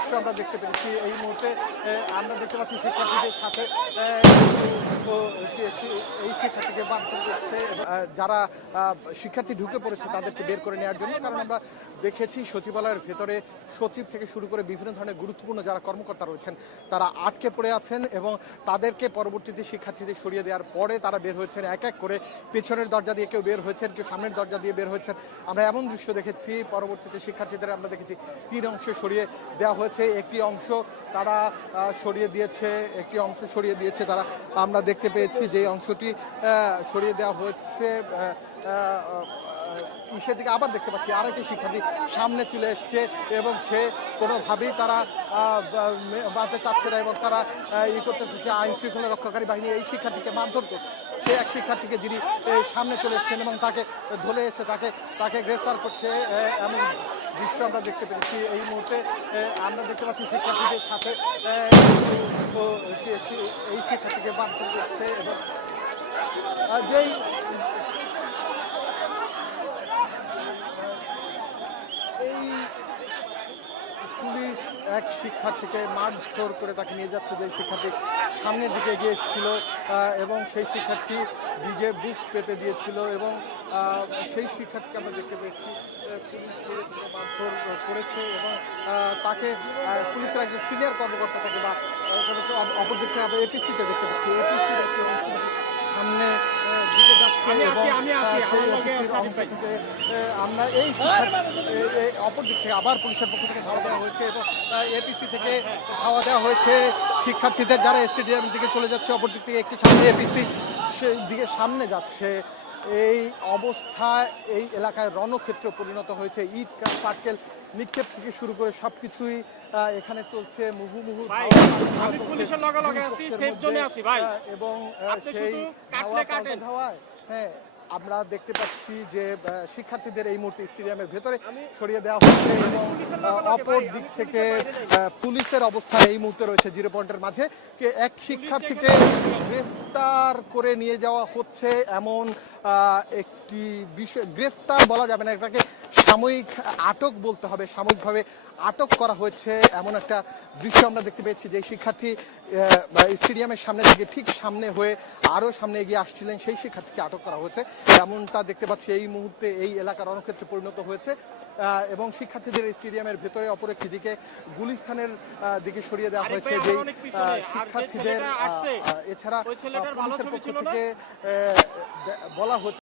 দৃশ্য আমরা দেখতে পেরেছি এই মুহূর্তে। আমরা দেখতে পাচ্ছি শিক্ষার্থীদের সাথে এই শিক্ষার্থীকে করে যাচ্ছে। যারা শিক্ষার্থী ঢুকে পড়েছে তাদেরকে বের করে নেওয়ার জন্য, কারণ আমরা দেখেছি সচিবালয়ের ভেতরে সচিব থেকে শুরু করে বিভিন্ন ধরনের গুরুত্বপূর্ণ যারা কর্মকর্তা রয়েছেন, তারা আটকে পড়ে আছেন এবং তাদেরকে পরবর্তীতে শিক্ষার্থীদের সরিয়ে দেওয়ার পরে তারা বের হয়েছেন এক এক করে। পেছনের দরজা দিয়ে কেউ বের হয়েছেন, কেউ সামনের দরজা দিয়ে বের হয়েছেন। আমরা এমন দৃশ্য দেখেছি, পরবর্তীতে শিক্ষার্থীদের আমরা দেখেছি, তিন অংশে সরিয়ে দেওয়া হয়েছে। একটি অংশ তারা সরিয়ে দিয়েছে, একটি অংশ সরিয়ে দিয়েছে তারা। আমরা দেখতে পেয়েছি যে অংশটি সরিয়ে দেওয়া হয়েছে আবার দেখতে পাচ্ছি আর একটি শিক্ষার্থী সামনে চলে এসছে এবং সে কোনোভাবেই তারা বাঁধতে চাচ্ছে না এবং তারা ই করতে চাচ্ছে আইন শৃঙ্খলা রক্ষাকারী বাহিনী এই শিক্ষার্থীকে মারধর করছে। সে এক শিক্ষার্থীকে যিনি সামনে চলে এসছেন এবং তাকে ধরে এসে তাকে তাকে গ্রেফতার করছে এমন দৃশ্য আমরা দেখতে পেরেছি এই মুহূর্তে। আমরা দেখতে পাচ্ছি শিক্ষার্থীদের সাথে এই শিক্ষার্থীকে বাদ করে যাচ্ছে এবং যেই এই পুলিশ এক শিক্ষার্থীকে মারধর করে তাকে নিয়ে যাচ্ছে যে শিক্ষার্থী সামনের দিকে এগিয়ে এসেছিল এবং সেই শিক্ষার্থী ডিজে বুক পেতে দিয়েছিল এবং সেই শিক্ষার্থীকে আমরা দেখতে পেয়েছি মারধর করেছে এবং তাকে পুলিশের একজন সিনিয়র কর্মকর্তা থেকে বা আহ, কোনো কিছু অপ- অপর দিক থেকে আমরা এপিসিতে দেখতে পাচ্ছি। আমার এই অপর দিক থেকে আবার পুলিশের পক্ষ থেকে ধাওয়া দেওয়া হয়েছে এবং এপিসি থেকে ধাওয়া দেওয়া হয়েছে। শিক্ষার্থীদের যারা স্টেডিয়াম দিকে চলে যাচ্ছে অপর দিক থেকে একটি সামনে এপিসি সেই দিকে সামনে যাচ্ছে। এই অবস্থা এই এলাকায় রণক্ষেত্র পরিণত হয়েছে। ইট সার্কেল নিক্ষেপ থেকে শুরু করে সবকিছুই এখানে চলছে। মুহুমুহু এবং সেই হ্যাঁ আমরা দেখতে পাচ্ছি যে শিক্ষার্থীদের এই মুহূর্তে স্টেডিয়ামের ভেতরে সরিয়ে দেওয়া হচ্ছে এবং অপর দিক থেকে পুলিশের অবস্থা এই মুহূর্তে রয়েছে জিরো পয়েন্টের মাঝে। এক শিক্ষার্থীকে গ্রেফতার করে নিয়ে যাওয়া হচ্ছে এমন একটি বিষয় গ্রেফতার বলা যাবে না, এটাকে সাময়িক আটক বলতে হবে সাময়িকভাবে আটক করা হয়েছে এমন একটা দৃশ্য আমরা দেখতে পেয়েছি যে শিক্ষার্থী স্টেডিয়ামের সামনে থেকে ঠিক সামনে হয়ে আরও সামনে এগিয়ে আসছিলেন সেই শিক্ষার্থীকে আটক করা হয়েছে। এমনটা দেখতে পাচ্ছি এই মুহূর্তে এই এলাকার রণক্ষেত্রে পরিণত হয়েছে আহ, এবং শিক্ষার্থীদের স্টেডিয়ামের ভেতরে অপর একটি দিকে গুলিস্থানের দিকে সরিয়ে দেওয়া হয়েছে যে শিক্ষার্থীদের এছাড়া পুলিশের পক্ষ থেকে বলা হচ্ছে